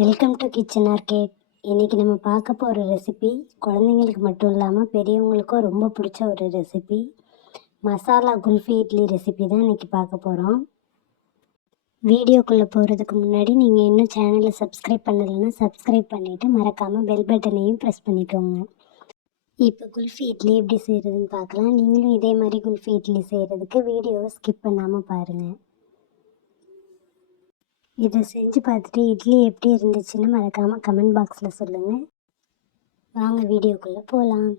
Welcome to kitchen arcade. இன்றைக்கி நம்ம பார்க்க போகிற ரெசிபி குழந்தைங்களுக்கு மட்டும் இல்லாமல் பெரியவங்களுக்கும் ரொம்ப பிடிச்ச ஒரு ரெசிபி. மசாலா குல்ஃபி இட்லி ரெசிபி தான் இன்றைக்கி பார்க்க போகிறோம். வீடியோக்குள்ளே போகிறதுக்கு முன்னாடி நீங்கள் இன்னும் சேனலை சப்ஸ்கிரைப் பண்ணலைன்னா சப்ஸ்கிரைப் பண்ணிவிட்டு மறக்காமல் பெல் பட்டனையும் ப்ரெஸ் பண்ணிக்கோங்க. இப்போ குல்ஃபி இட்லி எப்படி செய்கிறதுன்னு பார்க்கலாம். நீங்களும் இதே மாதிரி குல்ஃபி இட்லி செய்கிறதுக்கு வீடியோவை ஸ்கிப் பண்ணாமல் பாருங்கள். இதை செஞ்சு பார்த்துட்டு இட்லி எப்படி இருந்துச்சுன்னு மறக்காமல் கமெண்ட் பாக்ஸில் சொல்லுங்கள். வாங்க வீடியோக்குள்ளே போகலாம்.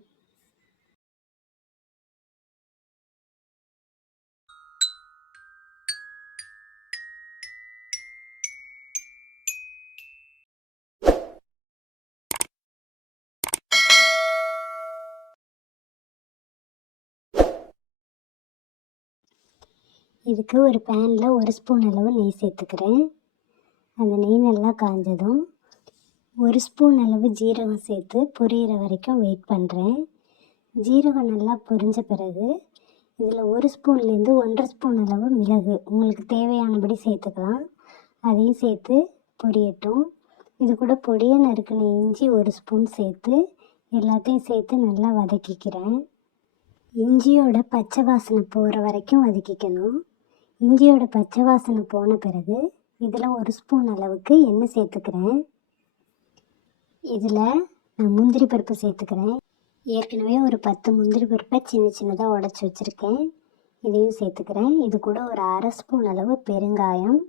இதுக்கு ஒரு பேனில் 1 ஸ்பூன் அளவு நெய் சேர்த்துக்கிறேன். அந்த நெய் நல்லா காஞ்சதும் 1 ஸ்பூன் அளவு ஜீரகம் சேர்த்து பொரியிற வரைக்கும் வெயிட் பண்ணுறேன். ஜீரகம் நல்லா பொரிஞ்ச பிறகு இதில் 1 ஸ்பூன்லேருந்து 1.5 ஸ்பூன் அளவு மிளகு உங்களுக்கு தேவையானபடி சேர்த்துக்கலாம். அதையும் சேர்த்து பொரியட்டும். இது கூட பொடியை நறுக்கின இஞ்சி 1 ஸ்பூன் சேர்த்து எல்லாத்தையும் சேர்த்து நல்லா வதக்கிக்கிறேன். இஞ்சியோட பச்சை வாசனை போகிற வரைக்கும் வதக்கிக்கணும். இஞ்சியோட பச்சை வாசனை போன பிறகு இதில் 1 ஸ்பூன் அளவுக்கு எண்ணெய் சேர்த்துக்கிறேன். இதில் நான் முந்திரி பருப்பு சேர்த்துக்கிறேன். ஏற்கனவே ஒரு 10 முந்திரி பருப்பை சின்னதாக உடச்சி வச்சுருக்கேன். இதையும் சேர்த்துக்கிறேன். இது கூட ஒரு 1/2 ஸ்பூன் அளவு பெருங்காயம்,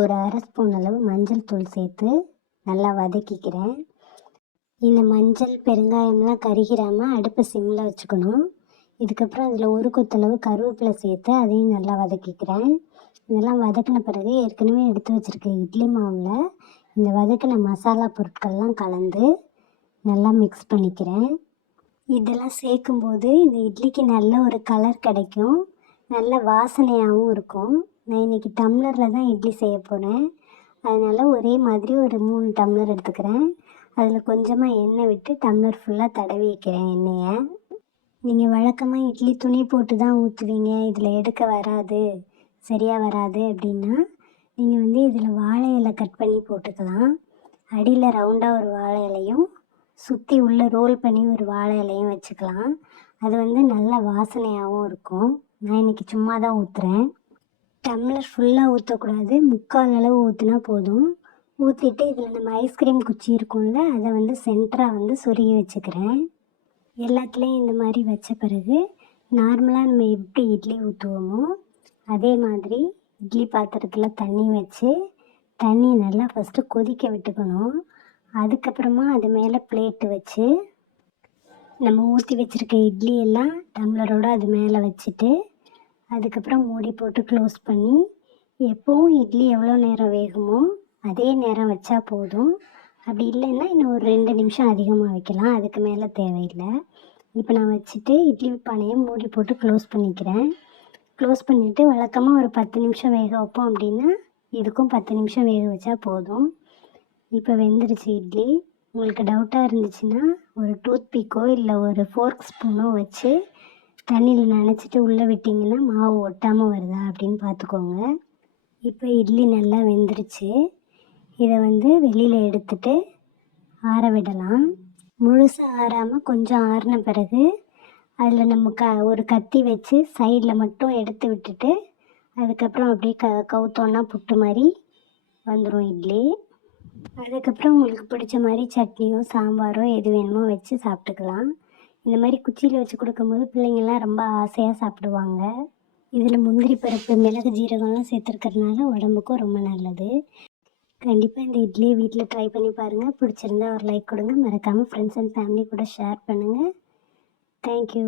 ஒரு 1/2 ஸ்பூன் அளவு மஞ்சள் தூள் சேர்த்து நல்லா வதக்கிக்கிறேன். இந்த மஞ்சள் பெருங்காயம்லாம் கருகிராமல் அடுப்பை சிம்மில் வச்சுக்கணும். இதுக்கப்புறம் அதில் 1 கொத்தளவு கருவேப்பிலை சேர்த்து அதையும் நல்லா வதக்கிக்கிறேன். இதெல்லாம் வதக்கின பிறகு ஏற்கனவே எடுத்து வச்சுருக்க இட்லி மாவில் இந்த வதக்கின மசாலா பொருட்கள்லாம் கலந்து நல்லா மிக்ஸ் பண்ணிக்கிறேன். இதெல்லாம் சேர்க்கும்போது இந்த இட்லிக்கு நல்ல ஒரு கலர் கிடைக்கும், நல்ல வாசனையாகவும் இருக்கும். நான் இன்றைக்கி டம்ளரில் தான் இட்லி செய்ய போகிறேன். அதனால் ஒரே மாதிரி ஒரு 3 டம்ளர் எடுத்துக்கிறேன். அதில் கொஞ்சமாக எண்ணெய் விட்டு டம்ளர் ஃபுல்லாக தடவி வைக்கிறேன் எண்ணெயை. நீங்கள் வழக்கமாக இட்லி துணி போட்டு தான் ஊற்றுவீங்க, இதில் எடுக்க வராது, சரியாக வராது அப்படின்னா நீங்கள் இதில் வாழை இலை கட் பண்ணி போட்டுக்கலாம். அடியில் ரவுண்டாக ஒரு வாழை இலையும் சுற்றி உள்ளே ரோல் பண்ணி ஒரு வாழை இலையும் வச்சுக்கலாம். அது நல்ல வாசனையாகவும் இருக்கும். நான் இன்றைக்கி சும்மா தான் ஊற்றுறேன். டம்ளர் ஃபுல்லாக ஊற்றக்கூடாது, 3/4 அளவு ஊற்றினா போதும். ஊற்றிட்டு இதில் நம்ம ஐஸ்கிரீம் குச்சி இருக்கும்ல, அதை சென்டராக சொருகி வச்சுக்கிறேன். எல்லாத்துலேயும் இந்த மாதிரி வச்ச பிறகு நார்மலாக நம்ம எப்படி இட்லி ஊற்றுவோமோ அதே மாதிரி இட்லி பாத்திரத்தில் தண்ணி வச்சு தண்ணியை நல்லா ஃபஸ்ட்டு கொதிக்க விட்டுக்கணும். அதுக்கப்புறமா அது மேலே பிளேட்டு வச்சு நம்ம ஊற்றி வச்சுருக்க இட்லி எல்லாம் டம்ளரோடு அது மேலே வச்சுட்டு அதுக்கப்புறம் மூடி போட்டு க்ளோஸ் பண்ணி எப்போவும் இட்லி எவ்வளோ நேரம் வேகுமோ அதே நேரம் வச்சா போதும். அப்படி இல்லைன்னா இன்னும் ஒரு 2 நிமிஷம் அதிகமாக வைக்கலாம், அதுக்கு மேலே தேவையில்லை. இப்போ நான் வச்சுட்டு இட்லி பானையை மூடி போட்டு க்ளோஸ் பண்ணிக்கிறேன். க்ளோஸ் பண்ணிவிட்டு வழக்கமாக ஒரு 10 நிமிஷம் வேக வைப்போம் அப்படின்னா இதுக்கும் 10 நிமிஷம் வேக வச்சா போதும். இப்போ வெந்துருச்சு இட்லி. உங்களுக்கு டவுட்டாக இருந்துச்சுன்னா ஒரு டூத் பிக்கோ இல்லை ஒரு ஃபோர்க் ஸ்பூனோ வச்சு தண்ணியில் நனைச்சிட்டு உள்ளே விட்டிங்கன்னா மாவு ஒட்டாமல் வருதா அப்படின்னு பார்த்துக்கோங்க. இப்போ இட்லி நல்லா வெந்துருச்சு. இதை வெளியில் எடுத்துட்டு ஆற விடலாம். முழுசாக ஆறாமல் கொஞ்சம் ஆறின பிறகு அதில் நம்ம ஒரு கத்தி வச்சு சைடில் மட்டும் எடுத்து விட்டுட்டு அதுக்கப்புறம் அப்படியே கவுத்தோன்னா புட்டு மாதிரி வந்துடும் இட்லி. அதுக்கப்புறம் உங்களுக்கு பிடிச்ச மாதிரி சட்னியோ சாம்பாரோ எது வேணுமோ வச்சு சாப்பிட்டுக்கலாம். இந்த மாதிரி குச்சியில் வச்சு கொடுக்கும்போது பிள்ளைங்கள்லாம் ரொம்ப ஆசையாக சாப்பிடுவாங்க. இதில் முந்திரி பருப்பு, மிளகு, ஜீரகம்லாம் சேர்த்துருக்கறனால உடம்புக்கும் ரொம்ப நல்லது. கண்டிப்பாக இந்த இட்லியை வீட்டில் ட்ரை பண்ணி பாருங்கள். பிடிச்சிருந்தா ஒரு லைக் கொடுங்க. மறக்காமல் ஃப்ரெண்ட்ஸ் அண்ட் ஃபேமிலி கூட ஷேர் பண்ணுங்கள். தேங்க்யூ.